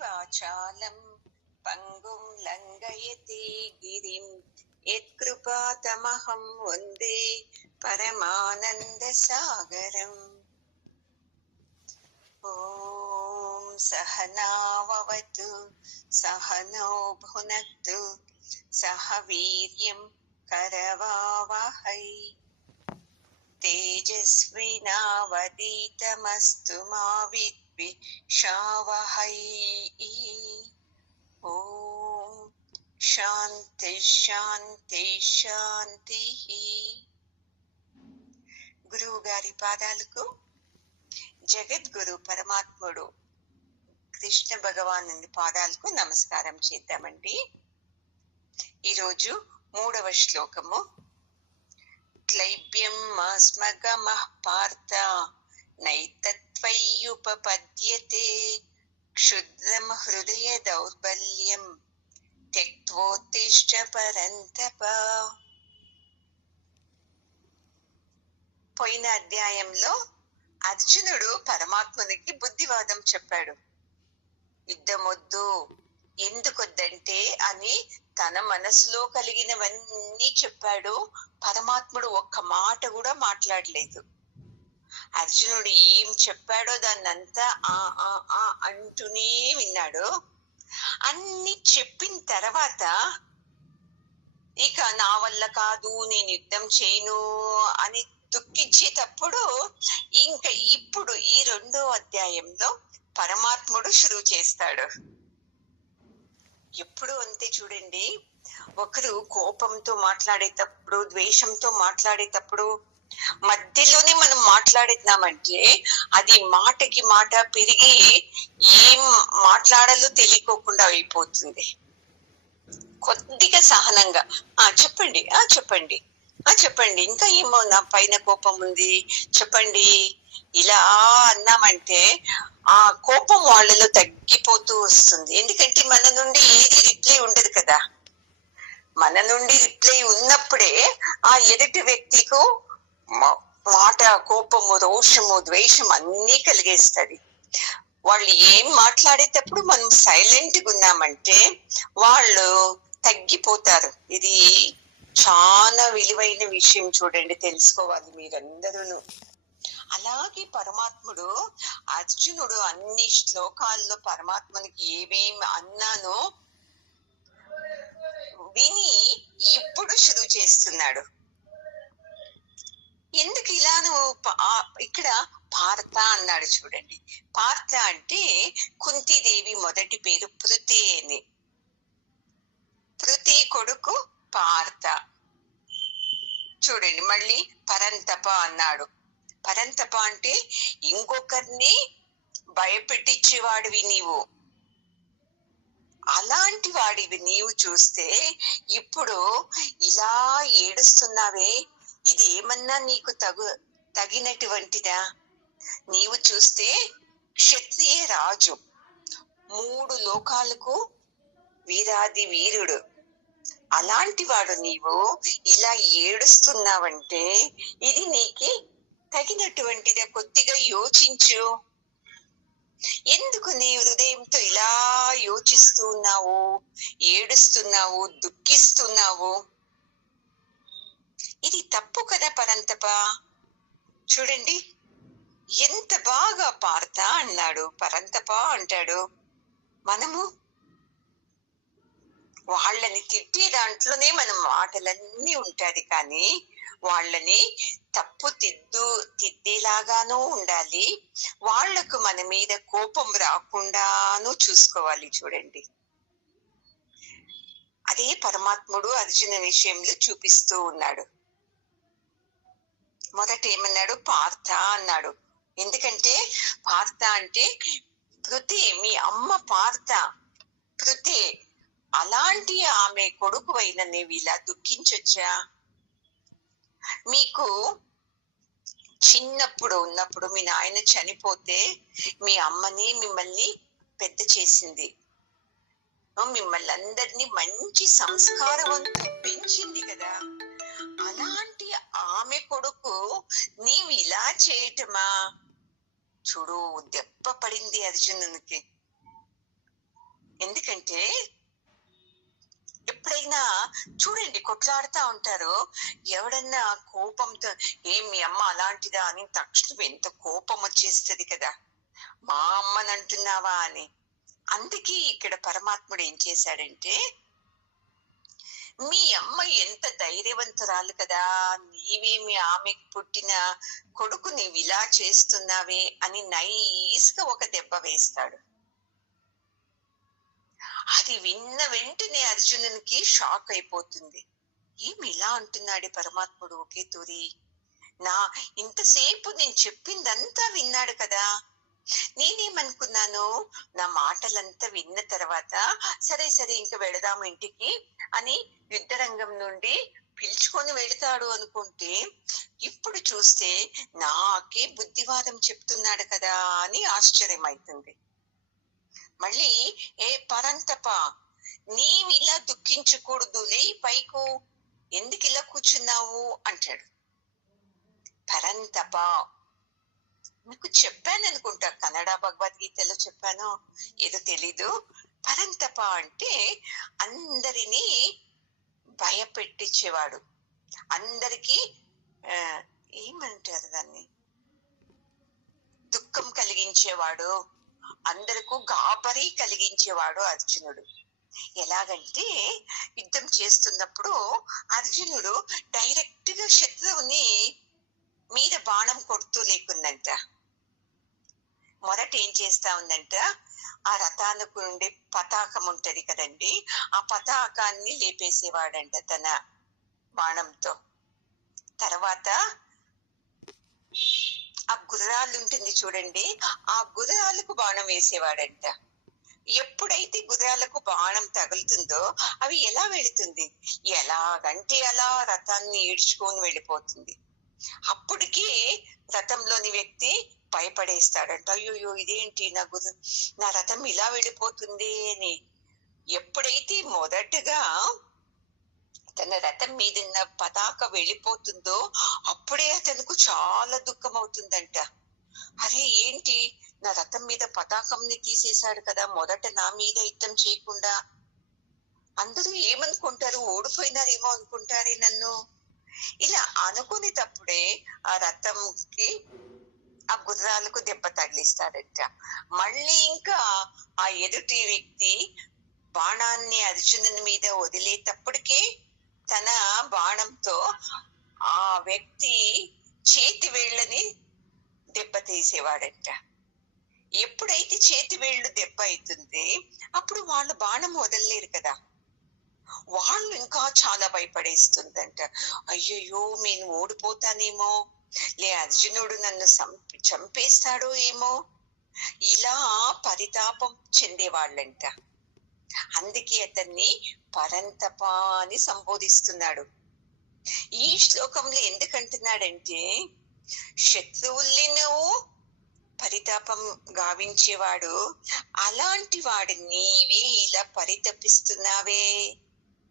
వాచాలం పంగుం లంఘయతే గిరిం యత్కృపాతమహం వందే పరమానంద సాగరం. ఓం సహనావవతు సహనౌ భునక్తు సహ వీర్యం కరవావహై తేజస్వినావదీతమస్తు మా విద్విషావహై. ఓం శాంతి శాంతి శాంతి. గురువు గారి పాదాలకు, జగద్గురు పరమాత్ముడు కృష్ణ భగవాను పాదాలకు నమస్కారం చేద్దామండి. ఈరోజు 3వ శ్లోకము. క్లైబ్యం మాస్మగమః పార్థ నైతత్వయ్యుపపద్యతే క్షుద్రం హృదయ దౌర్బల్యం త్యక్త్వోత్తిష్ఠ పరంతప. పోయిన అధ్యాయంలో అర్జునుడు పరమాత్మునికి బుద్ధివాదం చెప్పాడు. యుద్ధమొద్దు, ఎందుకొద్దంటే అని తన మనసులో కలిగినవన్నీ చెప్పాడు. పరమాత్ముడు ఒక్క మాట కూడా మాట్లాడలేదు. అర్జునుడు ఏం చెప్పాడో దాన్నంతా అంటూనే విన్నాడు. అన్ని చెప్పిన తర్వాత ఇక నా వల్ల కాదు, నేను యుద్ధం చేయను అని దుఃఖించేటప్పుడు ఇంకా ఇప్పుడు ఈ 2వ అధ్యాయంలో పరమాత్ముడు షురువు చేస్తాడు. ఎప్పుడు అంతే చూడండి, ఒకరు కోపంతో మాట్లాడేటప్పుడు, ద్వేషంతో మాట్లాడేటప్పుడు మధ్యలోనే మనం మాట్లాడుతున్నామంటే అది మాటకి మాట పెరిగి ఏం మాట్లాడాలో తెలియకోకుండా అయిపోతుంది. కొద్దిగా సహనంగా చెప్పండి చెప్పండి చెప్పండి, ఇంకా ఏమో నా పైన కోపం ఉంది చెప్పండి, ఇలా అన్నామంటే ఆ కోపం వాళ్ళలో తగ్గిపోతూ వస్తుంది. ఎందుకంటే మన నుండి ఏది రిప్లై ఉండదు కదా. మన నుండి రిప్లై ఉన్నప్పుడే ఆ ఎదుటి వ్యక్తికు మాట, కోపము, రోషము, ద్వేషం అన్నీ కలిగేస్తుంది. వాళ్ళు ఏం మాట్లాడేటప్పుడు మనం సైలెంట్ గా ఉన్నామంటే వాళ్ళు తగ్గిపోతారు. ఇది చాలా విలువైన విషయం చూడండి, తెలుసుకోవాలి మీరందరూ. అలాగే పరమాత్ముడు, అర్జునుడు అన్ని శ్లోకాల్లో పరమాత్మనికి ఏమేమి అన్నానో విని ఇప్పుడు షురువు చేస్తున్నాడు. ఎందుకు ఇలాను ఇక్కడ పార్థ అన్నాడు చూడండి. పార్థ అంటే కుంతీదేవి మొదటి పేరు పృథి అని. పృథి కొడుకు పార్థ. చూడండి, మళ్ళీ పరంతప అన్నాడు. పరంతప అంటే ఇంకొకరిని భయపెట్టించేవాడివి నీవు. అలాంటి వాడివి నీవు చూస్తే ఇప్పుడు ఇలా ఏడుస్తున్నావే, ఇది ఏమన్నా నీకు తగినటువంటిదా? నీవు చూస్తే క్షత్రియ రాజు, 3 లోకాలకు వీరాది వీరుడు. అలాంటి వాడు నీవు ఇలా ఏడుస్తున్నావంటే ఇది నీకి తగినటువంటిదే? కొద్దిగా యోచించు. ఎందుకు నీ హృదయంతో ఇలా యోచిస్తూ ఉన్నావు, ఏడుస్తున్నావు, దుఃఖిస్తున్నావు? ఇది తప్పు కదా పరంతప. చూడండి ఎంత బాగా పార్థ అన్నాడు, పరంతప అంటాడు. మనము వాళ్ళని తిట్టే దాంట్లోనే మన మాటలన్నీ ఉంటాది, కానీ వాళ్ళని తప్పు తిద్దేలాగానూ ఉండాలి. వాళ్లకు మన మీద కోపం రాకుండాను చూసుకోవాలి. చూడండి, అదే పరమాత్ముడు అర్జున విషయంలో చూపిస్తూ ఉన్నాడు. మొదట ఏమన్నాడు? పార్థ అన్నాడు. ఎందుకంటే పార్థ అంటే పృథి, మీ అమ్మ పార్థ పృథి. అలాంటి ఆమె కొడుకు అయిన నీవు ఇలా దుఃఖించొచ్చా? మీకు చిన్నప్పుడు ఉన్నప్పుడు మీ నాయన చనిపోతే మీ అమ్మని మిమ్మల్ని పెద్ద చేసింది, మిమ్మల్ని అందరినీ మంచి సంస్కారవంతం పెంచింది కదా. అలాంటి ఆమె కొడుకు నీవు ఇలా చేయటమా? చూడు, దెబ్బ పడింది అర్జునునికి. ఎందుకంటే ఎప్పుడైనా చూడండి, కొట్లాడుతా ఉంటారు. ఎవడన్నా కోపంతో మీ అమ్మ అలాంటిదా అని తక్షణం ఎంత కోపం వచ్చేస్తుంది కదా, మా అమ్మని అంటున్నావా అని. అందుకే ఇక్కడ పరమాత్ముడు ఏం చేశాడంటే, మీ అమ్మ ఎంత ధైర్యవంతురాలు కదా, నీవేమి ఆమెకు పుట్టిన కొడుకు నీవు ఇలా చేస్తున్నావే అని నైస్ గా ఒక దెబ్బ వేస్తాడు. అది విన్న వెంటనే అర్జునునికి షాక్ అయిపోతుంది. ఏమి ఇలా అంటున్నాడు పరమాత్ముడు ఒకే తూరి, ఇంతసేపు నేను చెప్పిందంతా విన్నాడు కదా. నేనేమనుకున్నాను, నా మాటలంతా విన్న తర్వాత సరే సరే ఇంక వెళదాము ఇంటికి అని యుద్ధరంగం నుండి పిలుచుకొని వెళతాడు అనుకుంటే, ఇప్పుడు చూస్తే నాకే బుద్ధివాదం చెప్తున్నాడు కదా అని ఆశ్చర్యం అవుతుంది. మళ్ళీ పరంతప, నీవు ఇలా దుఃఖించకూడదు, లే పైకు, ఎందుకు ఇలా కూర్చున్నావు అంటాడు. పరంతప మీకు చెప్పాను అనుకుంటా, కన్నడ భగవద్గీతలో చెప్పాను, ఏదో తెలీదు. పరంతప అంటే అందరినీ భయపెట్టించేవాడు, అందరికి ఏమంటారు దాన్ని, దుఃఖం కలిగించేవాడు, అందరికీ గాబరీ కలిగించేవాడు అర్జునుడు. ఎలాగంటే యుద్ధం చేస్తున్నప్పుడు అర్జునుడు డైరెక్ట్ గా శత్రువుని మీద బాణం కొడుతూ లేకుందంట. మొదట ఏం చేస్తా ఉందంట, ఆ రథానికి ఉండే పతాకం ఉంటది కదండి, ఆ పతాకాన్ని లేపేసేవాడంట తన బాణంతో. తర్వాత ఆ గుర్రాలు ఉంటుంది చూడండి, ఆ గుర్రాలకు బాణం వేసేవాడంట. ఎప్పుడైతే గుర్రాలకు బాణం తగులుతుందో అవి ఎలా వెళుతుంది, ఎలాగంటే అలా రథాన్ని ఈడ్చుకొని వెళ్ళిపోతుంది. అప్పటికే రథంలోని వ్యక్తి భయపడేస్తాడంట, అయ్యో ఇదేంటి నా రథం ఇలా వెళ్ళిపోతుంది అని. ఎప్పుడైతే మొదటగా తన రథం మీద ఉన్న పతాక వెళ్ళిపోతుందో అప్పుడే అతనికి చాలా దుఃఖం అవుతుందంట. అరే ఏంటి, నా రథం మీద పతాకంని తీసేశాడు కదా, మొదట నా మీద యుద్ధం చేయకుండా. అందరూ ఏమనుకుంటారు, ఓడిపోయినారేమో అనుకుంటారే నన్ను, ఇలా అనుకునేటప్పుడే ఆ రథంకి ఆ గుర్రాలకు దెబ్బ తగిలిస్తాడంట. మళ్ళీ ఇంకా ఆ ఎదుటి వ్యక్తి బాణాన్ని అర్జునుని మీద వదిలేటప్పటికే తన బాణంతో ఆ వ్యక్తి చేతి వేళ్ళని దెబ్బ తీసేవాడంట. ఎప్పుడైతే చేతి వేళ్ళు దెబ్బ అవుతుంది అప్పుడు వాళ్ళు బాణం వదలలేరు కదా, వాళ్ళు ఇంకా చాలా భయపడేస్తుందంట. అయ్యయ్యో నేను ఓడిపోతానేమో, లే అర్జునుడు నన్ను చంపేస్తాడో ఏమో, ఇలా పరితాపం చెందేవాళ్ళంట. అందుకే అతన్ని పరంతప అని సంబోధిస్తున్నాడు. ఈ శ్లోకంలో ఎందుకంటున్నాడంటే, శత్రువుల్ని నువ్వు పరితాపం గావించేవాడు, అలాంటి వాడు నీవే ఇలా పరితపిస్తున్నావే.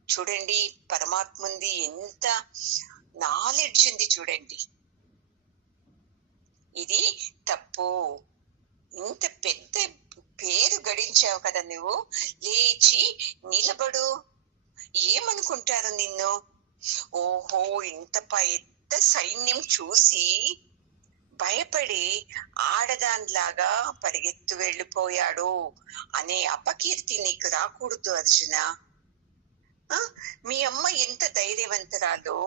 చూడండి పరమాత్ముంది ఎంత నాలెడ్జ్ ఉంది చూడండి. ఇది తప్పు, ఇంత పెద్ద పేరు గడించావు కదా నువ్వు, లేచి నిలబడు, ఏమనుకుంటారు నిన్ను, ఓహో ఇంత పెద్ద సైన్యం చూసి భయపడి ఆడదానిలాగా పరిగెత్తు వెళ్ళిపోయాడు అనే అపకీర్తి నీకు రాకూడదు అర్జున. మీ అమ్మ ఎంత ధైర్యవంతురాలో,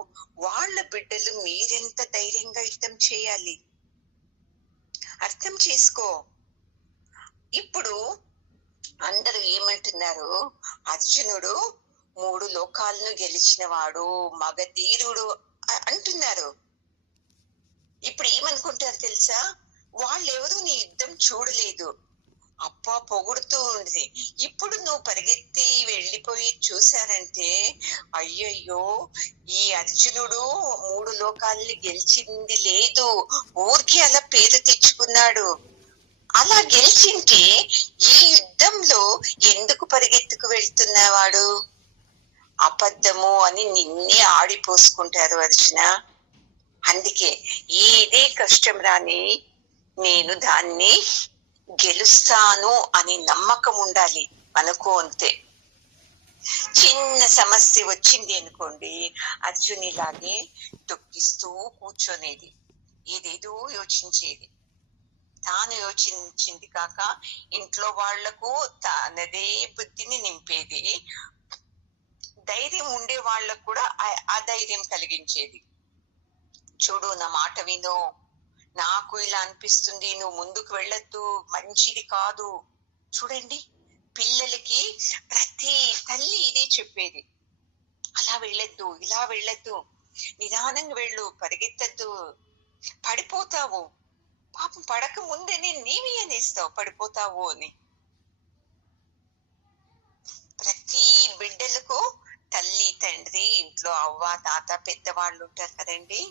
వాళ్ళ బిడ్డలు మీరెంత ధైర్యంగా యుద్ధం చేయాలి, అర్థం చేసుకో. ఇప్పుడు అందరూ ఏమంటున్నారు, అర్జునుడు 3 లోకాలను గెలిచిన వాడు, మగధీరుడు అంటున్నారు. ఇప్పుడు ఏమనుకుంటారు తెలుసా, వాళ్ళెవరూ నీ యుద్ధం చూడలేదు, అప్ప పొగుడుతూ ఉంది. ఇప్పుడు నువ్వు పరిగెత్తి వెళ్ళిపోయి చూశారంటే, అయ్యయ్యో ఈ అర్జునుడు 3 లోకాలని గెలిచింది లేదు, ఊరికి అలా పేరు తెచ్చుకున్నాడు. అలా గెలిచింటే ఈ యుద్ధంలో ఎందుకు పరిగెత్తుకు వెళ్తున్నవాడు, అబద్ధము అని నిన్నే ఆడిపోసుకుంటారు అర్జున. అందుకే ఏదే కష్టం రాని నేను దాన్ని గెలుస్తాను అని నమ్మకం ఉండాలి మనకు అంతే. చిన్న సమస్య వచ్చింది అనుకోండి, అర్జునిలాగే తొక్కిస్తూ కూర్చొనేది, ఏదేదో యోచించేది. తాను యోచించింది కాక ఇంట్లో వాళ్లకు తనదే బుద్ధిని నింపేది, ధైర్యం ఉండే వాళ్ళకు కూడా అధైర్యం కలిగించేది. చూడు, నా మాట విను, నాకు ఇలా అనిపిస్తుంది, నువ్వు ముందుకు వెళ్ళొద్దు, మంచిది కాదు. చూడండి, పిల్లలకి ప్రతి తల్లి ఇదే చెప్పేది, అలా వెళ్ళొద్దు, ఇలా వెళ్ళొద్దు, నిదానంగా వెళ్ళు, పరిగెత్తద్దు, పడిపోతావు. పాపం పడక ముందేనే నీవి అనేస్తావు పడిపోతావు అని. ప్రతి బిడ్డలకు తల్లి, తండ్రి, ఇంట్లో అవ్వ, తాత, పెద్దవాళ్ళు ఉంటారు కదండి,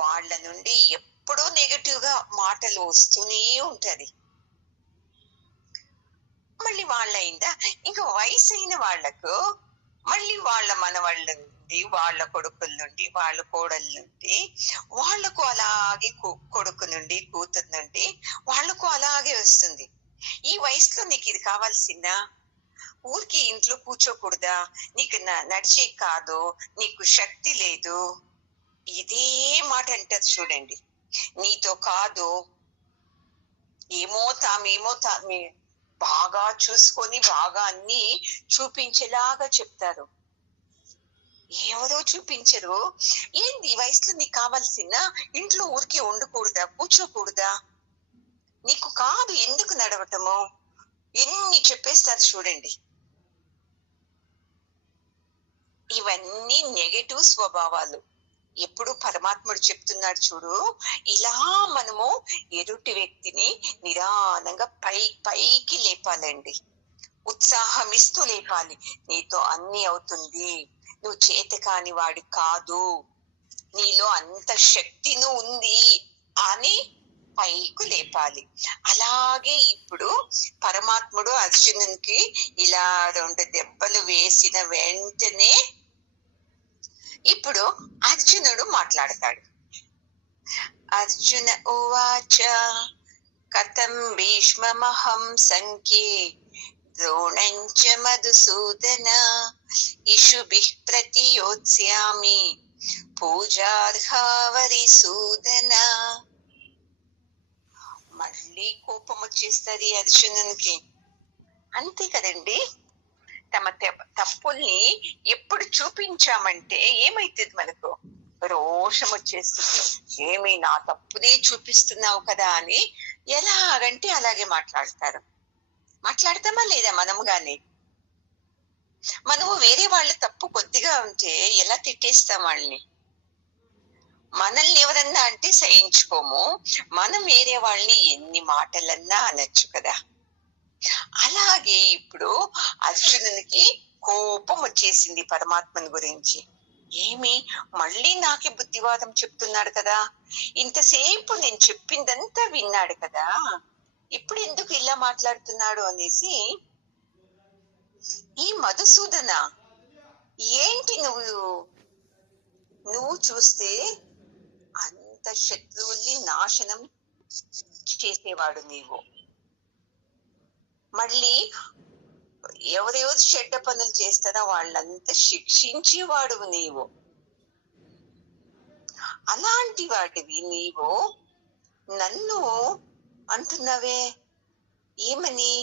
వాళ్ళ నుండి ఎప్పుడూ నెగటివ్ గా మాటలు వస్తూనే ఉంటది. మళ్ళీ వాళ్ళైందా, ఇంకా వయసు అయిన వాళ్లకు మళ్ళీ వాళ్ళ మనవాళ్ళ నుండి, వాళ్ళ కొడుకుల నుండి, వాళ్ళ కోడల నుండి, వాళ్లకు అలాగే కొడుకు నుండి, కూతురు నుండి వాళ్లకు అలాగే వస్తుంది. ఈ వయసులో నీకు ఇది కావాల్సిందా, ఊరికి ఇంట్లో కూర్చోకూడదా, నీకు నడిచే కాదు, నీకు శక్తి లేదు, ఇదే మాట అంటారు చూడండి. నీతో కాదు, ఏమో తామే బాగా చూసుకొని బాగా అన్ని చూపించేలాగా చెప్తారు. ఎవరో చూపించరు. ఏంది ఈ వయసులో నీకు కావాల్సిన, ఇంట్లో ఊరికే ఉండకూడదా, కూర్చోకూడదా, నీకు కాదు ఎందుకు నడవటము, ఎన్ని చెప్పేస్తారు చూడండి. ఇవన్నీ నెగటివ్ స్వభావాలు. ఎప్పుడు పరమాత్ముడు చెప్తున్నాడు చూడు, ఇలా మనము ఎదుటి వ్యక్తిని నిదానంగా పైకి లేపాలండి, ఉత్సాహం ఇస్తూ లేపాలి. నీతో అన్ని అవుతుంది, నువ్వు చేత కాని వాడి కాదు, నీలో అంత శక్తిను ఉంది అని పైకి లేపాలి. అలాగే ఇప్పుడు పరమాత్ముడు అర్జునునికి ఇలా 2 దెబ్బలు వేసిన వెంటనే ఇప్పుడు అర్జునుడు మాట్లాడతాడు. అర్జున ఉవాచ కథం భీష్మమహం సంఖ్యే ద్రోణంచ మధుసూదన ఇషుభిః ప్రతియోత్స్యామి పూజార్హావరిసూదన. మళ్ళీ కోపం వచ్చేస్తుంది అర్జునునికి. అంతే కదండి, తమ తప్పుల్ని ఎప్పుడు చూపించామంటే ఏమైతుంది, మనకు రోషం వచ్చేస్తుంది. ఏమి నా తప్పునే చూపిస్తున్నావు కదా అని ఎలాగంటే అలాగే మాట్లాడతామా లేదా? మనము వేరే వాళ్ళ తప్పు కొద్దిగా ఉంటే ఎలా తిట్టేస్తాం వాళ్ళని. మనల్ని ఎవరన్నా అంటే సహించుకోము, మనం వేరే వాళ్ళని ఎన్ని మాటలన్నా అనొచ్చు కదా. అలాగే ఇప్పుడు అర్జునునికి కోపం వచ్చేసింది పరమాత్మని గురించి. ఏమి మళ్ళీ నాకే బుద్ధివాదం చెప్తున్నాడు కదా, ఇంతసేపు నేను చెప్పిందంతా విన్నాడు కదా, ఇప్పుడు ఎందుకు ఇలా మాట్లాడుతున్నాడు అనేసి, ఈ మధుసూదన ఏంటి నువ్వు చూస్తే అంత శత్రువుల్ని నాశనం చేసేవాడు నీవు, మళ్ళీ ఎవరెవరు చెడ్డ పనులు చేస్తారో వాళ్ళంతా శిక్షించేవాడు నీవు. అలాంటి వాటివి నీవు నన్ను అంటున్నావే ఏమని?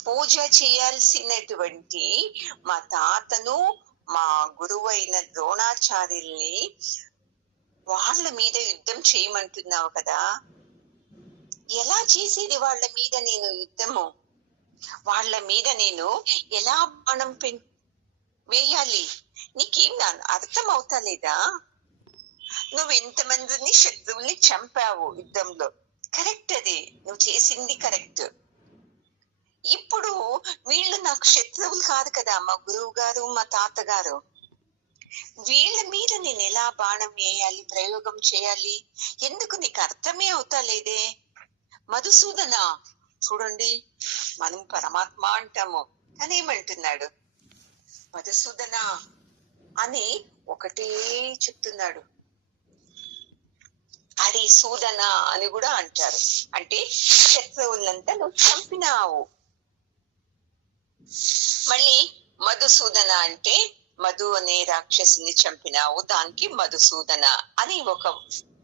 పూజ చేయాల్సినటువంటి మా తాతను, మా గురువైన ద్రోణాచార్యుల్ని వాళ్ళ మీద యుద్ధం చేయమంటున్నావు కదా, ఎలా చేసేది వాళ్ళ మీద నేను యుద్ధము? వాళ్ళ మీద నేను ఎలా బాణం వేయాలి? నీకేం అర్థం అవుతా లేదా? నువ్వు ఎంతమందిని శత్రువుల్ని చంపావు యుద్ధంలో, కరెక్ట్, అది నువ్వు చేసింది కరెక్ట్. ఇప్పుడు వీళ్ళు నాకు శత్రువులు కాదు కదా, మా గురువు గారు, మా తాతగారు, వీళ్ళ మీద నేను ఎలా బాణం వేయాలి, ప్రయోగం చేయాలి? ఎందుకు నీకు అర్థమే అవుతా లేదే? మధుసూదన చూడండి, మనం పరమాత్మ అంటాము కానీ ఏమంటున్నాడు, మధుసూదన అని ఒకటే చెప్తున్నాడు. అది సూదన అని కూడా అంటారు, అంటే శత్రువులంతా నువ్వు చంపినావు. మళ్ళీ మధుసూదన అంటే మధు అనే రాక్షసుని చంపినావు, దానికి మధుసూదన అని ఒక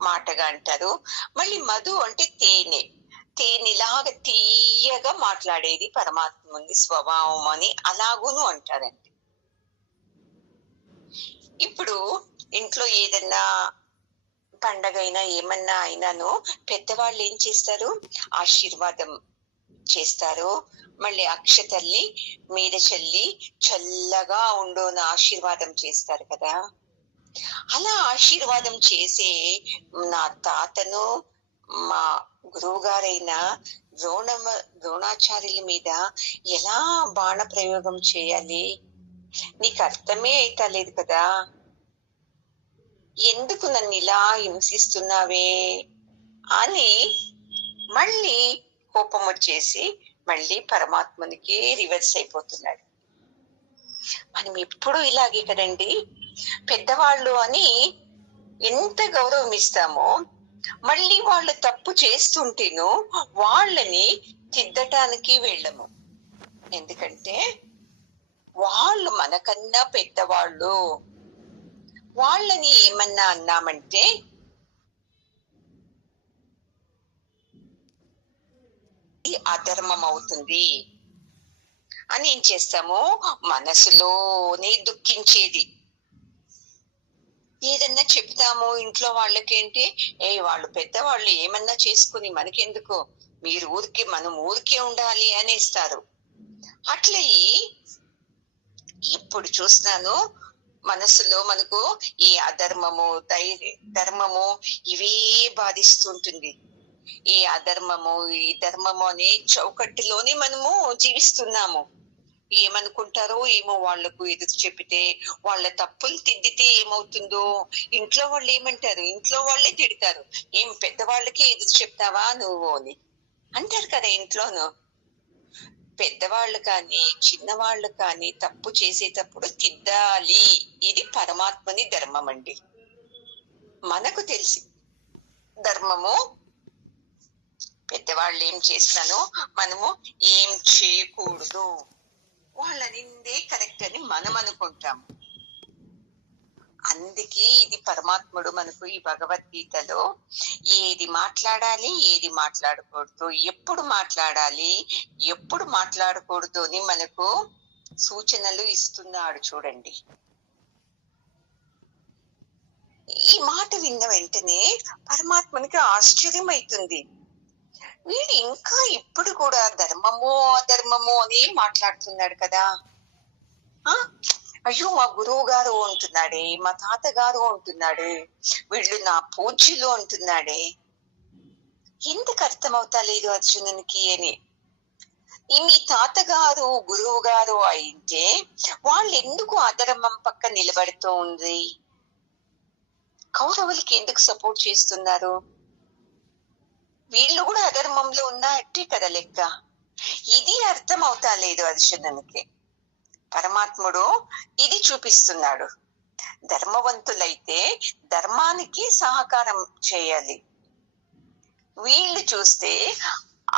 మాటగా అంటారు. మళ్ళీ మధు అంటే తేనె, తేనెలాగా తీయగా మాట్లాడేది పరమాత్ముని స్వభావం అని అలాగూను అంటారండి. ఇప్పుడు ఇంట్లో ఏదన్నా పండగైనా ఏమన్నా అయినాను పెద్దవాళ్ళు ఏం చేస్తారు, ఆశీర్వాదం చేస్తారు. మళ్ళీ అక్షతల్లి మీద చల్లి చల్లగా ఉండున ఆశీర్వాదం చేస్తారు కదా. అలా ఆశీర్వాదం చేసే నా తాతను, మా గురువు గారైన ద్రోణాచార్యుల మీద ఎలా బాణ ప్రయోగం చేయాలి నీకు అర్థమే అయితలేదు కదా, ఎందుకు నన్ను ఇలా హింసిస్తున్నావే అని మళ్ళీ కోపం వచ్చేసి మళ్ళీ పరమాత్మనికి రివర్స్ అయిపోతున్నాడు. మనం ఎప్పుడు ఇలాగే కదండి, పెద్దవాళ్ళు అని ఎంత గౌరవం ఇస్తామో మళ్ళీ వాళ్ళు తప్పు చేస్తుంటేను వాళ్ళని తిద్దటానికి వెళ్ళము. ఎందుకంటే వాళ్ళు మనకన్నా పెద్దవాళ్ళు, వాళ్ళని ఏమన్నా అన్నామంటే అధర్మం అవుతుంది అని ఏం చేస్తాము, మనసులోనే దుఃఖించేది. ఏదన్నా చెప్తాము ఇంట్లో వాళ్ళకేంటి, వాళ్ళు పెద్దవాళ్ళు ఏమన్నా చేసుకుని మనకెందుకు, మీరు ఊరికే మనం ఊరికే ఉండాలి అనేస్తారు. అట్లా ఇప్పుడు చూస్తున్నాను మనసులో మనకు ఈ అధర్మము ధర్మము ఇవే బాధిస్తుంటుంది. ఈ అధర్మము ఈ ధర్మము అనే చౌకట్టులోనే మనము జీవిస్తున్నాము. ఏమనుకుంటారో ఏమో, వాళ్లకు ఎదురు చెప్పితే వాళ్ళ తప్పులు తిద్దితే ఏమవుతుందో, ఇంట్లో వాళ్ళు ఏమంటారు, ఇంట్లో వాళ్ళే తిడతారు, ఏం పెద్దవాళ్ళకి ఎదురు చెప్తావా నువ్వు అని అంటారు కదా ఇంట్లోనూ. పెద్దవాళ్ళు కానీ చిన్నవాళ్ళు కానీ తప్పు చేసేటప్పుడు తిద్దాలి, ఇది పరమాత్మని ధర్మం అండి. మనకు తెలిసి ధర్మము పెద్దవాళ్ళు ఏం చేస్తానో మనము ఏం చేయకూడదు, వాళ్ళ నిందే కరెక్ట్ అని మనం అనుకుంటాము. అందుకే ఇది పరమాత్ముడు మనకు ఈ భగవద్గీతలో ఏది మాట్లాడాలి ఏది మాట్లాడకూడదు, ఎప్పుడు మాట్లాడాలి ఎప్పుడు మాట్లాడకూడదు అని మనకు సూచనలు ఇస్తున్నాడు చూడండి. ఈ మాట విన్న వెంటనే పరమాత్మనికి ఆశ్చర్యం అవుతుంది. వీడు ఇంకా ఇప్పుడు కూడా ధర్మము అధర్మము అని మాట్లాడుతున్నాడు కదా. అయ్యో మా గురువు గారు అంటున్నాడే, మా తాతగారు అంటున్నాడే, వీళ్ళు నా పూజ్యులు అంటున్నాడే, ఎందుకు అర్థమవుతా లేదు అర్జునునికి అని. ఈ మీ తాతగారు గురువు గారు అయితే వాళ్ళు ఎందుకు అధర్మం పక్క నిలబడుతూ ఉంది, కౌరవులకి ఎందుకు సపోర్ట్ చేస్తున్నారు, వీళ్ళు కూడా అధర్మంలో ఉన్నట్టే కదా లెక్క. ఇది అర్థం అవుతా లేదు అర్జునునికి. పరమాత్ముడు ఇది చూపిస్తున్నాడు. ధర్మవంతులైతే ధర్మానికి సహకారం చేయాలి, వీళ్ళు చూస్తే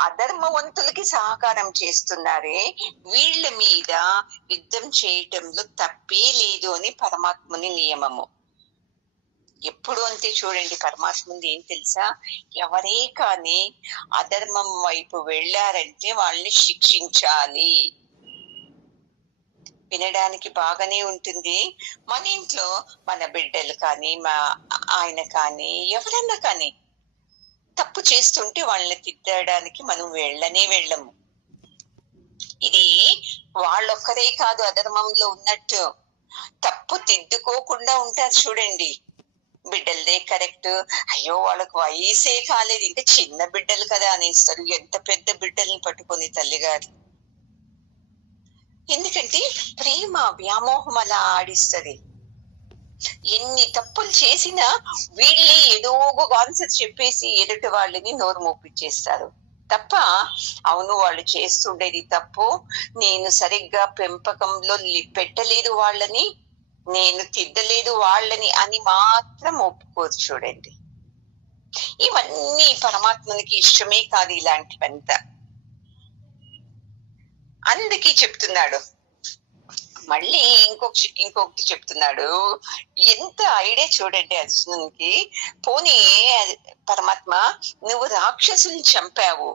అధర్మవంతులకి సహకారం చేస్తున్నారే, వీళ్ళ మీద యుద్ధం చేయటంలో తప్పే లేదు అని పరమాత్ముని నియమము. ఎప్పుడు అంతే చూడండి, పరమాత్ముంది ఏం తెలుసా, ఎవరే కానీ అధర్మం వైపు వెళ్ళారంటే వాళ్ళని శిక్షించాలి. వినడానికి బాగానే ఉంటుంది, మన ఇంట్లో మన బిడ్డలు కానీ మా ఆయన కానీ ఎవరన్నా కానీ తప్పు చేస్తుంటే వాళ్ళని తిట్టడానికి మనం వెళ్ళము. ఇది వాళ్ళొక్కరే కాదు అధర్మంలో ఉన్నట్టు, తప్పు తిద్దుకోకుండా ఉంటారు చూడండి, బిడ్డలదే కరెక్ట్, అయ్యో వాళ్ళకు వయసే కాలేదు ఇంకా చిన్న బిడ్డలు కదా అనేస్తారు. ఎంత పెద్ద బిడ్డల్ని పట్టుకొని తల్లిగారు, ఎందుకంటే ప్రేమ వ్యామోహం అలా ఆడిస్తుంది. ఎన్ని తప్పులు చేసినా వీళ్ళే ఏదో ఒక ఆన్సర్ చెప్పేసి ఎదుటి వాళ్ళని నోరు మోపించేస్తారు తప్ప, అవును వాళ్ళు చేస్తుండేది తప్పు, నేను సరిగ్గా పెంపకంలో పెట్టలేదు వాళ్ళని, నేను తిద్దలేదు వాళ్ళని అని మాత్రం ఒప్పుకోరు చూడండి. ఇవన్నీ పరమాత్మనికి ఇష్టమే కాదు ఇలాంటివంతా. అందుకే చెప్తున్నాడు. మళ్ళీ ఇంకొకటి చెప్తున్నాడు. ఎంత ఐడియా చూడండి అర్జునునికి. పోనీ పరమాత్మ, నువ్వు రాక్షసుల్ని చంపావు,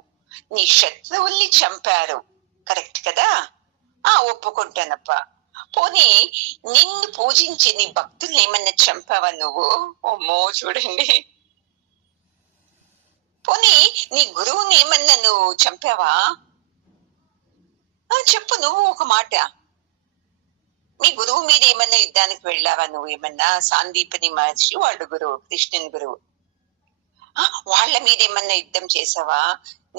నీ శత్రువుల్ని చంపారు, కరెక్ట్ కదా? ఒప్పుకుంటానప్ప. పోనీ నిన్ను పూజించి నీ భక్తుల్ని ఏమన్నా చంపావా నువ్వు? అమ్మో చూడండి. పోనీ నీ గురువుని ఏమన్నా నువ్వు చంపావా? చెప్పు నువ్వు ఒక మాట. మీ గురువు మీద ఏమన్నా యుద్ధానికి వెళ్ళావా నువ్వు? ఏమన్నా సాందీపని మహర్షి వాళ్ళ గురువు, కృష్ణుని గురువు, వాళ్ళ మీద ఏమన్నా యుద్ధం చేసావా?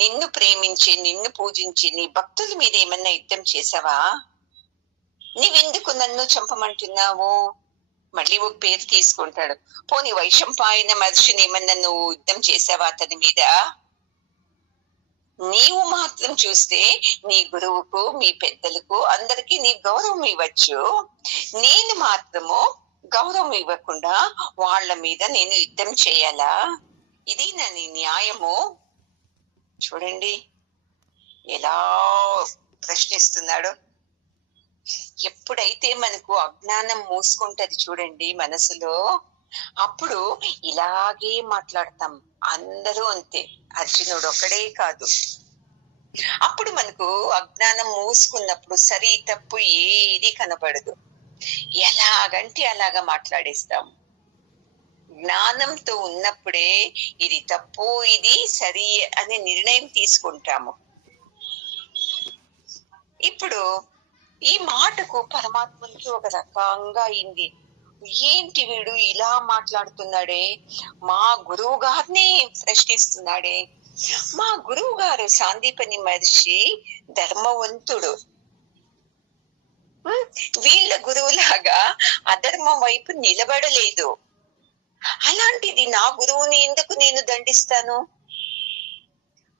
నిన్ను ప్రేమించి నిన్ను పూజించి నీ భక్తుల మీద ఏమన్నా యుద్ధం చేసావా? నీవెందుకు నన్ను చంపమంటున్నావు? మళ్ళీ ఒక పేరు తీసుకుంటాడు. పోనీ వైశంపాయన మహర్షిని ఏమన్నా నువ్వు యుద్ధం చేసావా అతని మీద? నీవు మాత్రం చూస్తే నీ గురువుకు, మీ పెద్దలకు, అందరికీ నీ గౌరవం ఇవ్వచ్చు. నేను మాత్రము గౌరవం ఇవ్వకుండా వాళ్ళ మీద నేను యుద్ధం చేయాలా? ఇది నా నీ న్యాయము? చూడండి ఎలా ప్రశ్నిస్తున్నాడు. ఎప్పుడైతే మనకు అజ్ఞానం మూసుకుంటది చూడండి మనసులో, అప్పుడు ఇలాగే మాట్లాడతాం. అందరూ అంతే, అర్జునుడు ఒకడే కాదు. అప్పుడు మనకు అజ్ఞానం మూసుకున్నప్పుడు సరి తప్పు ఏది కనబడదు. ఎలాగంటే అలాగా మాట్లాడేస్తాం. జ్ఞానంతో ఉన్నప్పుడే ఇది తప్పు ఇది సరి అనే నిర్ణయం తీసుకుంటాము. ఇప్పుడు ఈ మాటకు పరమాత్మకి ఒక రకంగా అయింది. ఏంటి వీడు ఇలా మాట్లాడుతున్నాడే, మా గురువు గారిని ప్రశ్నిస్తున్నాడే. మా గురువు గారు సాందీపని మహర్షి ధర్మవంతుడు. వీళ్ళ గురువులాగా అధర్మం వైపు నిలబడలేదు. అలాంటిది నా గురువుని ఎందుకు నేను దండిస్తాను?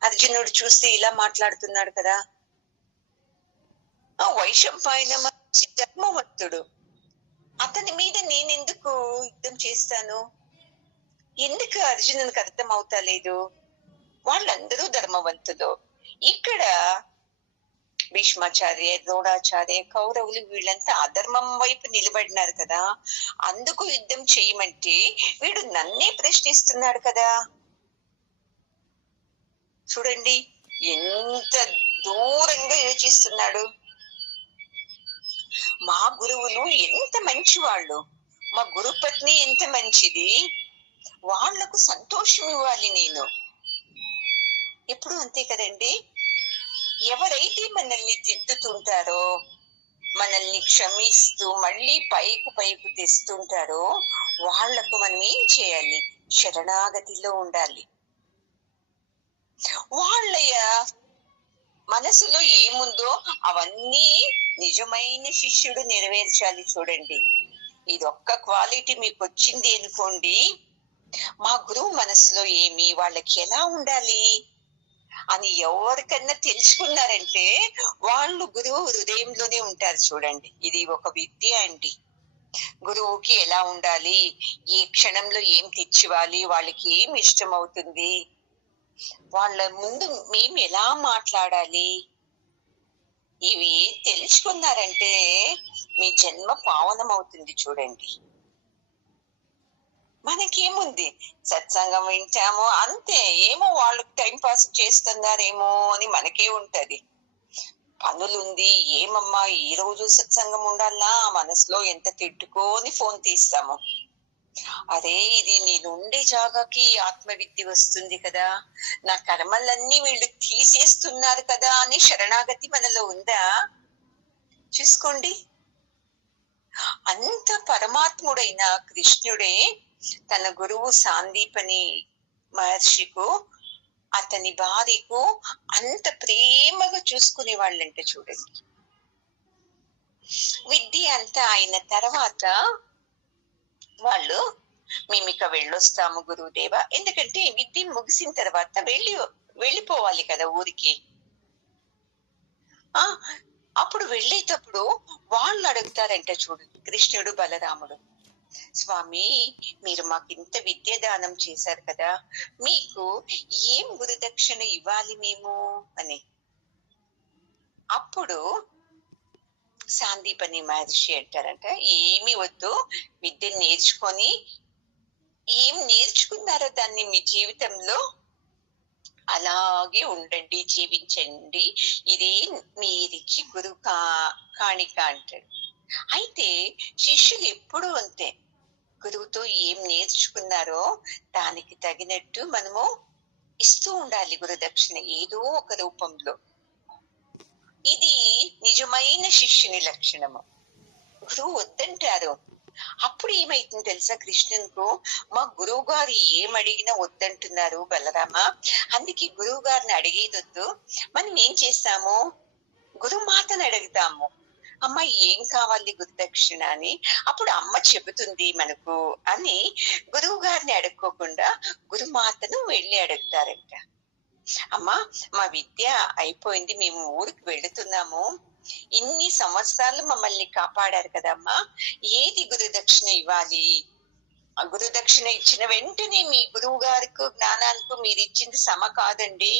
అర్జునుడు చూస్తే ఇలా మాట్లాడుతున్నాడు కదా. వైశంపాయన మహర్షి ధర్మవంతుడు, అతని మీద నేనెందుకు యుద్ధం చేస్తాను? ఎందుకు అర్జునునికి అర్థం అవుతా లేదు? వాళ్ళందరూ ధర్మవంతులు. ఇక్కడ భీష్మాచార్య, ద్రోణాచార్య, కౌరవులు వీళ్ళంతా అధర్మం వైపు నిలబడినారు కదా. అందుకు యుద్ధం చేయమంటే వీడు నన్నే ప్రశ్నిస్తున్నాడు కదా. చూడండి ఎంత దూరంగా యోచిస్తున్నాడు. మా గురువులు ఎంత మంచి వాళ్ళు, మా గురుపత్ని ఎంత మంచిది, వాళ్లకు సంతోషం ఇవ్వాలి నేను. ఎప్పుడు అంతే కదండి. ఎవరైతే మనల్ని తిట్టుతుంటారో, మనల్ని క్షమిస్తూ మళ్ళీ పైకి తెస్తుంటారో వాళ్లకు మనం ఏం చేయాలి? శరణాగతిలో ఉండాలి. వాళ్ళ మనసులో ఏముందో అవన్నీ నిజమైన శిష్యుడు నెరవేర్చాలి. చూడండి, ఇది ఒక్క క్వాలిటీ మీకు వచ్చింది అనుకోండి, మా గురువు మనసులో ఏమి, వాళ్ళకి ఎలా ఉండాలి అని ఎవరికన్నా తెలుసుకున్నారంటే వాళ్ళు గురువు హృదయంలోనే ఉంటారు. చూడండి, ఇది ఒక విద్య అండి. గురువుకి ఎలా ఉండాలి, ఏ క్షణంలో ఏం తెచ్చివ్వాలి, వాళ్ళకి ఏం ఇష్టం అవుతుంది, వాళ్ళ ముందు మేము ఎలా మాట్లాడాలి, ఇవి తెలుసుకున్నారంటే మీ జన్మ పావనం అవుతుంది. చూడండి, మనకేముంది, సత్సంగం వింటాము అంతే, ఏమో వాళ్ళు టైం పాస్ చేస్తున్నారేమో అని మనకే ఉంటది. పనులుంది, ఏమమ్మా ఈ రోజు సత్సంగం ఉండాలా, మనసులో ఎంత తిట్టుకొని ఫోన్ తీస్తాము. అరే ఇది నేనుండే జాగాకి ఆత్మవిద్య వస్తుంది కదా, నా కర్మలన్నీ వీళ్ళు తీసేస్తున్నారు కదా అని శరణాగతి మనలో ఉందా? చూసుకోండి. అంత పరమాత్ముడైన కృష్ణుడే తన గురువు సాందీపని మహర్షికు, అతని భార్యకు అంత ప్రేమగా చూసుకునే వాళ్ళంటే చూడండి. విద్య అంతా అయిన తర్వాత వాళ్ళు మేమిక వెళ్ళొస్తాము గురువుదేవ, ఎందుకంటే విద్య ముగిసిన తర్వాత వెళ్ళిపోవాలి కదా ఊరికి. అప్పుడు వెళ్ళేటప్పుడు వాళ్ళు అడుగుతారంట చూడు, కృష్ణుడు బలరాముడు, స్వామి మీరు మాకు ఇంత విద్యాదానం చేశారు కదా, మీకు ఏం గురుదక్షిణ ఇవ్వాలి మేము అని. అప్పుడు సాందీపని మహర్షి అంటారంట, ఏమి వద్దు, విద్యను నేర్చుకొని ఏం నేర్చుకున్నారో దాన్ని మీ జీవితంలో అలాగే ఉండండి, జీవించండి, ఇదే మీరిచ్చి గురువు కాణిక అంటాడు. అయితే శిష్యులు ఎప్పుడూ అంతే, గురువుతో ఏం నేర్చుకున్నారో దానికి తగినట్టు మనము ఇస్తూ ఉండాలి గురుదక్షిణ ఏదో ఒక రూపంలో. ఇది నిజమైన శిష్యుని లక్షణము. గురువు వద్దంటారు, అప్పుడు ఏమైతుంది తెలుసా, కృష్ణునికు మా గురువు గారు ఏమడిగినా వద్దంటున్నారు బలరామ, అందుకే గురువు గారిని అడిగేదొద్దు, మనం ఏం చేస్తాము, గురుమాతను అడుగుతాము, అమ్మ ఏం కావాలి గురుదక్షిణ అని. అప్పుడు అమ్మ చెబుతుంది మనకు అని గురువు గారిని అడుక్కోకుండా గురుమాతను వెళ్ళి అడుగుతారంట. అమ్మా, మా విద్య అయిపోయింది, మేము ఊరికి వెళుతున్నాము, ఇన్ని సంవత్సరాలు మమ్మల్ని కాపాడారు కదమ్మా, ఏది గురుదక్షిణ ఇవ్వాలి? ఆ గురుదక్షిణ ఇచ్చిన వెంటనే మీ గురువు గారికి జ్ఞానానికి మీరు ఇచ్చింది సమ కాదండి,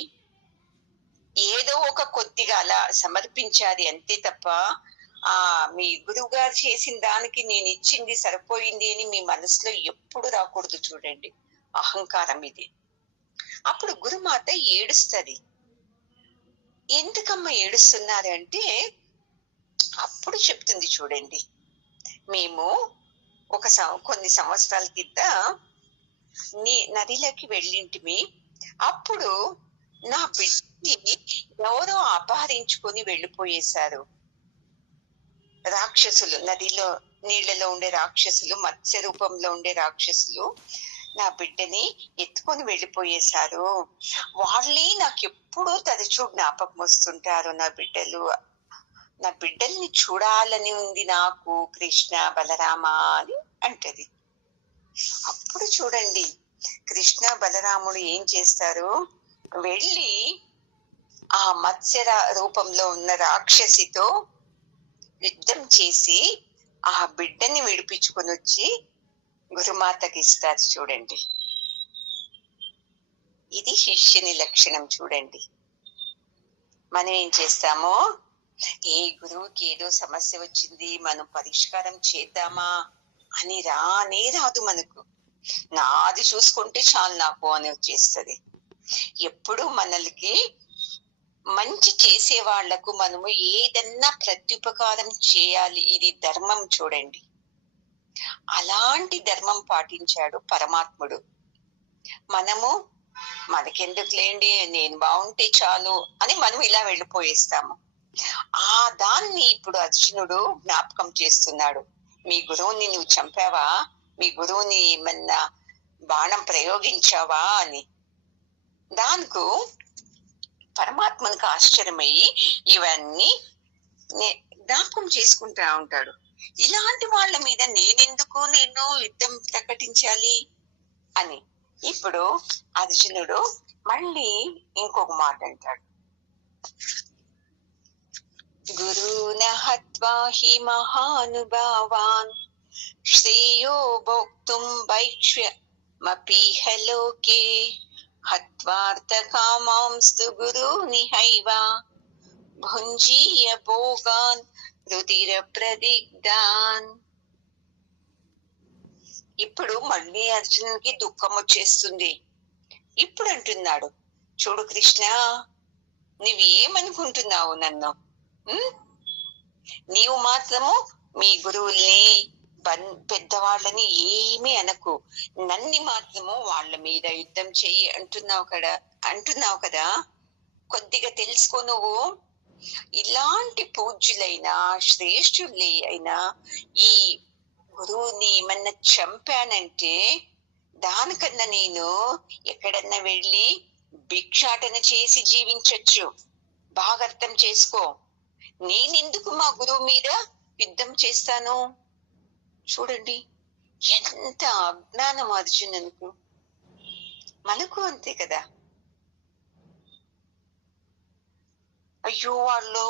ఏదో ఒక కొద్దిగా అలా సమర్పించాలి అంతే తప్ప మీ గురువు గారు చేసిన దానికి నేను ఇచ్చింది సరిపోయింది అని మీ మనసులో ఎప్పుడు రాకూడదు. చూడండి, అహంకారం ఇది. అప్పుడు గురుమాత ఏడుస్తుంది. ఎందుకమ్మా ఏడుస్తున్నారంటే అప్పుడు చెప్తుంది చూడండి, మేము కొన్ని సంవత్సరాల క్రితం నదిలోకి వెళ్ళింటిమి, అప్పుడు నా బిడ్డని ఎవరో అపహరించుకొని వెళ్ళిపోయేశారు. రాక్షసులు, నదిలో నీళ్లలో ఉండే రాక్షసులు, మత్స్య రూపంలో ఉండే రాక్షసులు నా బిడ్డని ఎత్తుకొని వెళ్ళిపోయేశారు. వాళ్ళే నాకు ఎప్పుడూ తరచూ జ్ఞాపకం వస్తుంటారు. నా బిడ్డల్ని చూడాలని ఉంది నాకు కృష్ణ బలరామ అని అంటది. అప్పుడు చూడండి, కృష్ణ బలరాముడు ఏం చేస్తారు, వెళ్ళి ఆ మత్స్య రూపంలో ఉన్న రాక్షసితో యుద్ధం చేసి ఆ బిడ్డని విడిపించుకొని వచ్చి గురుమాతకి ఇస్తారు. చూడండి, ఇది శిష్యుని లక్షణం. చూడండి, మనం ఏం చేస్తామో, ఏ గురువుకి ఏదో సమస్య వచ్చింది మనం పరిష్కారం చేద్దామా అని రానే రాదు మనకు. నాది చూసుకుంటే చాలు నాకు అని వచ్చేస్తుంది. ఎప్పుడు మనల్కి మంచి చేసే వాళ్లకు మనము ఏదన్నా ప్రత్యుపకారం చేయాలి, ఇది ధర్మం. చూడండి, అలాంటి ధర్మం పాటించాడు పరమాత్ముడు. మనము మనకెందుకు లేండి, నేను బాగుంటే చాలు అని మనం ఇలా వెళ్ళిపోయేస్తాము. దాన్ని ఇప్పుడు అర్జునుడు జ్ఞాపకం చేస్తున్నాడు. మీ గురువుని నువ్వు చంపావా, మీ గురువుని ఏమన్నా బాణం ప్రయోగించావా అని. దానికి పరమాత్మనికి ఆశ్చర్యమయ్యి ఇవన్నీ జ్ఞాపకం చేసుకుంటా ఉంటాడు. ఇలాంటి వాళ్ళ మీద నేను యుద్ధం ప్రకటించాలి అని. ఇప్పుడు అర్జునుడు మళ్ళీ ఇంకొక మాట అంటాడు, గురూణ హత్వా హి మహానుభావాన్ శ్రేయో భోక్తుం భైక్ష్యమపీహ లోకే హత్వార్థ కామాంస్తు గురూనిహైవ భుంజీయ భోగాన్ రుధిర ప్రదిగ్ధాన్. ఇప్పుడు మళ్ళీ అర్జునునికి దుఃఖం వచ్చేస్తుంది. ఇప్పుడు అంటున్నాడు, చూడు కృష్ణ, నువ్వేమనుకుంటున్నావు నన్ను? నీవు మాత్రము మీ గురువుల్ని పెద్దవాళ్ళని ఏమీ అనకు, నన్ను మాత్రము వాళ్ళ మీద యుద్ధం చెయ్యి అంటున్నావు కదా. కొద్దిగా తెలుసుకో, నువ్వు ఇలాంటి పూజ్యులైనా శ్రేష్ఠులే అయినా ఈ గురువుని ఏమన్నా చంపానంటే దానికన్నా నేను ఎక్కడన్నా వెళ్ళి భిక్షాటన చేసి జీవించొచ్చు. బాగా అర్థం చేసుకో. నేనెందుకు మా గురువు మీద యుద్ధం చేస్తాను? చూడండి, ఎంత అజ్ఞానం అర్జునునికి. మనకు అంతే కదా. అయ్యో, వాళ్ళు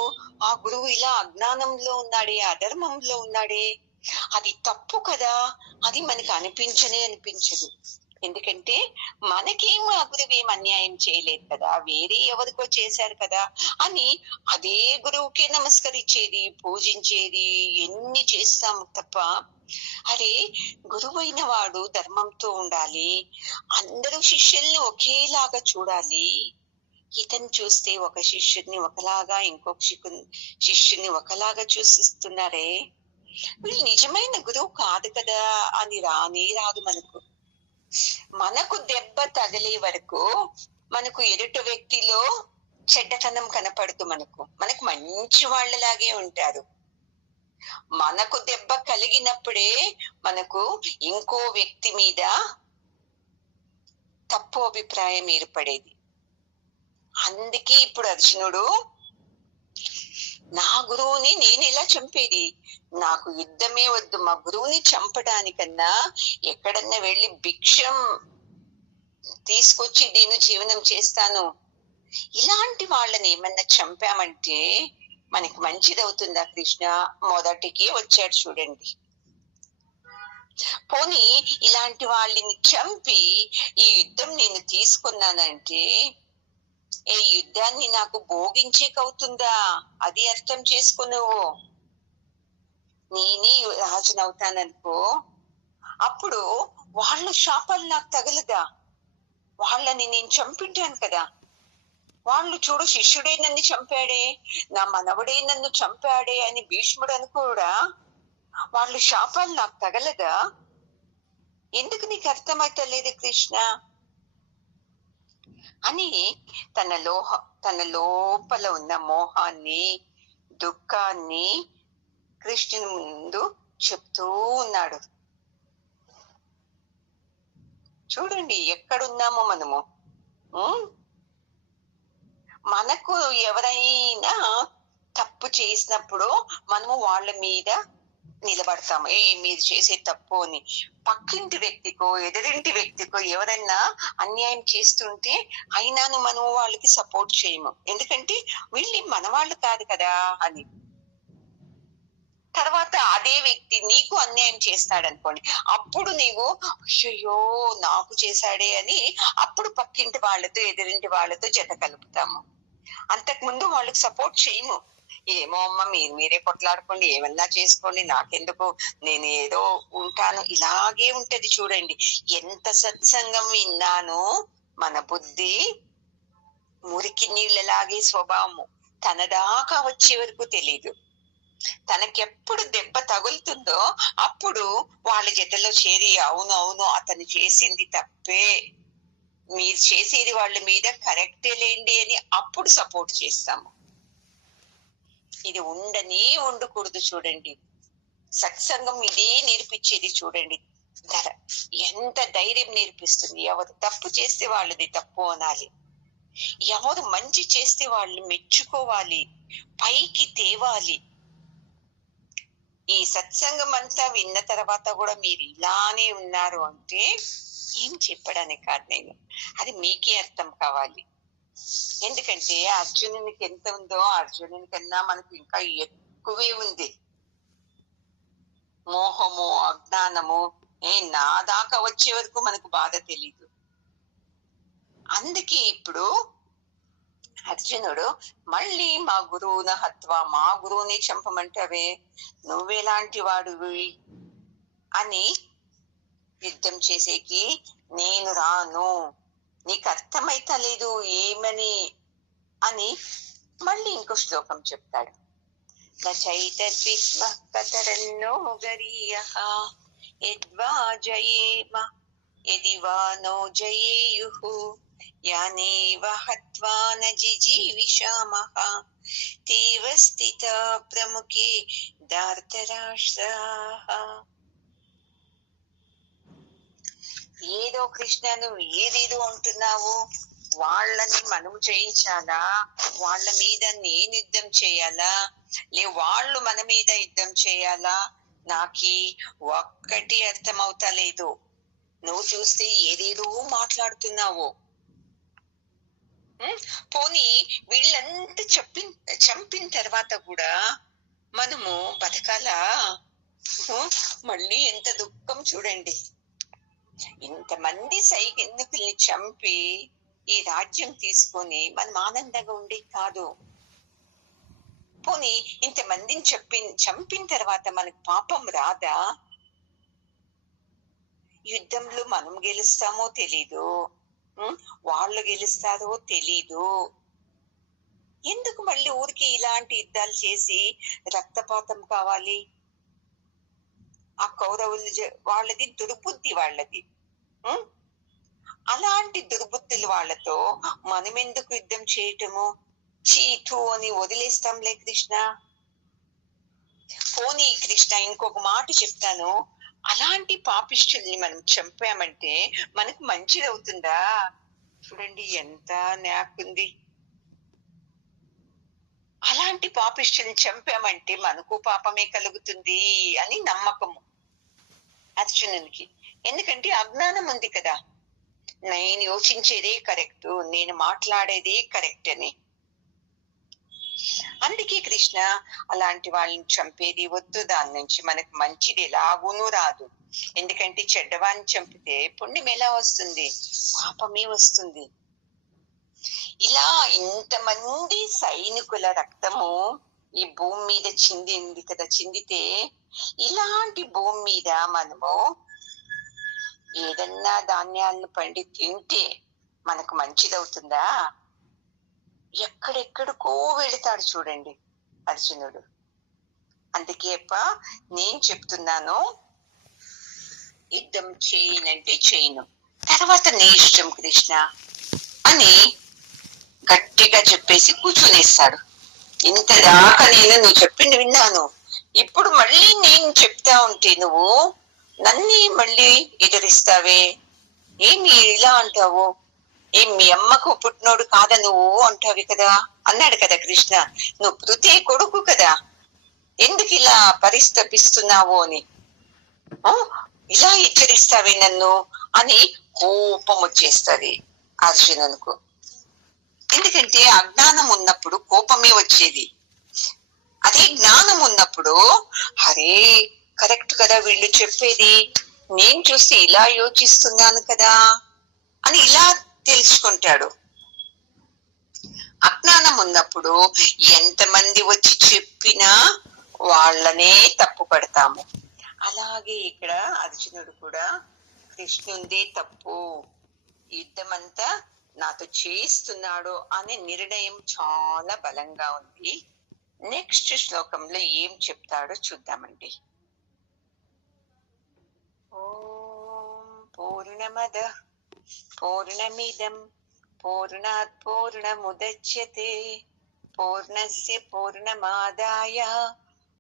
ఆ గురువు ఇలా అజ్ఞానంలో ఉన్నాడే, అధర్మంలో ఉన్నాడే, అది తప్పు కదా, అది మనకు అనిపించదు. ఎందుకంటే మనకేం ఆ గురువు ఏం అన్యాయం చేయలేదు కదా, వేరే ఎవరికో చేశారు కదా అని అదే గురువుకే నమస్కరించేది, పూజించేది, ఎన్ని చేస్తాము తప్ప, అరే గురువైన వాడు ధర్మంతో ఉండాలి, అందరూ శిష్యుల్ని ఒకేలాగా చూడాలి, ఇతను చూస్తే ఒక శిష్యుడిని ఒకలాగా, ఇంకొక శిష్యుని ఒకలాగా చూసిస్తున్నారే, వీళ్ళు నిజమైన గురువు కాదు కదా అని రానే రాదు మనకు. మనకు దెబ్బ తగిలే వరకు మనకు ఎదుటి వ్యక్తిలో చెడ్డతనం కనపడుతూ మనకు మంచి వాళ్ళలాగే ఉంటారు. మనకు దెబ్బ కలిగినప్పుడే మనకు ఇంకో వ్యక్తి మీద తప్పు అభిప్రాయం ఏర్పడేది. అందుకే ఇప్పుడు అర్జునుడు, నా గురువుని నేను ఎలా చంపేది, నాకు యుద్ధమే వద్దు, మా గురువుని చంపడానికన్నా ఎక్కడన్నా వెళ్ళి భిక్షం తీసుకొచ్చి నేను జీవనం చేస్తాను, ఇలాంటి వాళ్ళని ఏమన్నా చంపామంటే మనకి మంచిదవుతుందా కృష్ణ? మొదటికి వచ్చాడు చూడండి. పోనీ ఇలాంటి వాళ్ళని చంపి ఈ యుద్ధం నేను తీసుకున్నానంటే ఈ యుద్ధాన్ని నాకు భోగించేకవుతుందా? అది అర్థం చేసుకో. నువ్వు నేనే రాజునవుతాననుకో, అప్పుడు వాళ్ళ శాపాలు నాకు తగలదా? వాళ్ళని నేను చంపింటాను కదా, వాళ్ళు చూడు శిష్యుడే నన్ను చంపాడే, నా మనవడే నన్ను చంపాడే అని భీష్ముడు అనుకోడా, వాళ్ళ శాపాలు నాకు తగలదా? ఎందుకు నీకు అర్థమైతలేదు కృష్ణ అని తన లోపల ఉన్న మోహాన్ని, దుఃఖాన్ని కృష్ణుని ముందు చెప్తూ ఉన్నాడు. చూడండి ఎక్కడున్నామో మనము. మనకు ఎవరైనా తప్పు చేసినప్పుడు మనము వాళ్ళ మీద నిలబడతాము, మీరు చేసే తప్పు అని. పక్కింటి వ్యక్తికో ఎదురింటి వ్యక్తికో ఎవరైనా అన్యాయం చేస్తుంటే అయినాను మనము వాళ్ళకి సపోర్ట్ చేయము, ఎందుకంటే వీళ్ళు మన వాళ్ళు కాదు కదా అని. తర్వాత అదే వ్యక్తి నీకు అన్యాయం చేస్తాడు అనుకోండి, అప్పుడు నీవు అయ్యో నాకు చేశాడే అని అప్పుడు పక్కింటి వాళ్ళతో ఎదురింటి వాళ్ళతో జత కలుపుతాము. అంతకు ముందు వాళ్ళకి సపోర్ట్ చేయము. ఏమో అమ్మ మీరే కొట్లాడుకోండి, ఏమన్నా చేసుకోండి, నాకెందుకు, నేను ఏదో ఉంటాను, ఇలాగే ఉంటది. చూడండి ఎంత సత్సంగం విన్నాను, మన బుద్ధి మురికి నీళ్ళలాగే స్వభావము, తన దాకా వచ్చే వరకు తెలీదు. తనకెప్పుడు దెబ్బ తగులుతుందో అప్పుడు వాళ్ళ జతలో చేరి అవును అవును అతను చేసింది తప్పే, మీరు చేసేది వాళ్ళ మీద కరెక్టే లేండి అని అప్పుడు సపోర్ట్ చేస్తాము. ఇది ఉండకూడదు. చూడండి సత్సంగం ఇదే నేర్పించేది. చూడండి ఎంత ధైర్యం నేర్పిస్తుంది. ఎవరు తప్పు చేస్తే వాళ్ళది తప్పు అనాలి, ఎవరు మంచి చేస్తే వాళ్ళు మెచ్చుకోవాలి, పైకి తేవాలి. ఈ సత్సంగం అంతా విన్న తర్వాత కూడా మీరు ఇలానే ఉన్నారు అంటే ఏం చెప్పడానికి కాదు నేను, అది మీకే అర్థం కావాలి. ఎందుకంటే అర్జునునికి ఎంత ఉందో అర్జునుని కన్నా మనకు ఇంకా ఎక్కువే ఉంది. మోహము, అజ్ఞానము నా దాకా వచ్చే వరకు మనకు బాధ తెలీదు. అందుకే ఇప్పుడు అర్జునుడు మళ్ళీ మా గురువున హత్వా, మా గురువుని చంపమంటావే, నువ్వెలాంటి వాడువి అని యుద్ధం చేసేకి నేను రాను, నీకు అర్థమైతలేదు ఏమని అని మళ్ళీ ఇంకో శ్లోకం చెప్తాడు. నచైతద్విస్మః కతరన్నో గరీయః యద్వా జయేమ యది వా నో జయేయుః యానేవ హత్వా న జిజీవిషామః తేవ స్థితా ప్రముఖే ధార్తరాష్ట్రాః. ఏదో కృష్ణ నువ్వు ఏదేదో అంటున్నావు, వాళ్ళని మనము జయించాలా, వాళ్ళ మీద నేను యుద్ధం చేయాలా, వాళ్ళు మన మీద యుద్ధం చేయాలా, నాకి ఒక్కటి అర్థమవుతా లేదు. నువ్వు చూస్తే ఏదేదో మాట్లాడుతున్నావు. పోనీ వీళ్ళంతా చంపిన తర్వాత కూడా మనము బతకాలా? మళ్ళీ ఎంత దుఃఖం చూడండి. ఇంతమంది సైనికుల్ని చంపి ఈ రాజ్యం తీసుకొని మనం ఆనందంగా ఉండే కాదు. పోనీ ఇంతమందిని చంపిన తర్వాత మనకు పాపం రాదా? యుద్ధంలో మనం గెలుస్తామో తెలీదు, వాళ్ళు గెలుస్తారో తెలీదు. ఎందుకు మళ్ళీ ఊరికి ఇలాంటి యుద్ధాలు చేసి రక్తపాతం కావాలి? ఆ కౌరవులు వాళ్ళది దుర్బుద్ధి వాళ్ళది. అలాంటి దుర్బుద్ధులు వాళ్ళతో మనం ఎందుకు యుద్ధం చేయటము? చీతు అని వదిలేస్తాంలే కృష్ణ. పోనీ కృష్ణ ఇంకొక మాట చెప్తాను, అలాంటి పాపిష్టుల్ని మనం చంపామంటే మనకు మంచిది అవుతుందా? చూడండి ఎంత నాకుంది. అలాంటి పాపిష్టుల్ని చంపామంటే మనకు పాపమే కలుగుతుంది అని నమ్మకము అర్జునునికి. ఎందుకంటే అజ్ఞానం ఉంది కదా, నేను యోచించేదే కరెక్ట్, నేను మాట్లాడేదే కరెక్ట్ అని. అందుకే కృష్ణ అలాంటి వాళ్ళని చంపేది వద్దు, దాని నుంచి మనకు మంచిది ఎలాగూనూ రాదు. ఎందుకంటే చెడ్డవాన్ని చంపితే పుణ్యం ఎలా వస్తుంది? పాపమే వస్తుంది. ఇలా ఇంతమంది సైనికుల రక్తము ఈ భూమి మీద చిందింది కదా, చిందితే ఇలాంటి భూమి మీద మనము ఏదన్నా ధాన్యాలను పండి తింటే మనకు మంచిదవుతుందా? ఎక్కడెక్కడికో వెళతాడు చూడండి అర్జునుడు. అందుకే నేను చెప్తున్నాను, యుద్ధం చేయనంటే చేయను, తర్వాత నీ ఇష్టం కృష్ణ అని గట్టిగా చెప్పేసి కూర్చునేస్తాడు. ఇంతదాకా నువ్వు చెప్పింది విన్నాను, ఇప్పుడు మళ్ళీ నేను చెప్తా ఉంటే నువ్వు నన్ను మళ్ళీ ఎదురిస్తావే, ఏమి ఇలా అంటావు? ఏం మీ అమ్మకు పుట్టినోడు కాదా నువ్వు అంటావి కదా అన్నాడు కదా కృష్ణ. నువ్వు పృథే కొడుకు కదా, ఎందుకు ఇలా పరిస్తపిస్తున్నావు అని, ఇలా హెచ్చరిస్తావే నన్ను అని కోపం వచ్చేస్తుంది అర్జునునికి. ఎందుకంటే అజ్ఞానం ఉన్నప్పుడు కోపమే వచ్చేది, అదే జ్ఞానం ఉన్నప్పుడు అరే కరెక్ట్ కదా వీళ్ళు చెప్పేది, నేను చూసి ఇలా యోచిస్తున్నాను కదా అని ఇలా తెలుసుకుంటాడు. అజ్ఞానం ఉన్నప్పుడు ఎంతమంది వచ్చి చెప్పినా వాళ్ళనే తప్పు పడతాము. అలాగే ఇక్కడ అర్జునుడు కూడా కృష్ణుందే తప్పు, యుద్ధమంతా నాతో చేస్తున్నాడు అనే నిర్ణయం చాలా బలంగా ఉంది. నెక్స్ట్ శ్లోకంలో ఏం చెప్తాడో చూద్దామండి. ఓం పూర్ణమద పూర్ణమిదం పూర్ణాత్ పూర్ణముదచ్యతే పూర్ణస్య పూర్ణమాదాయ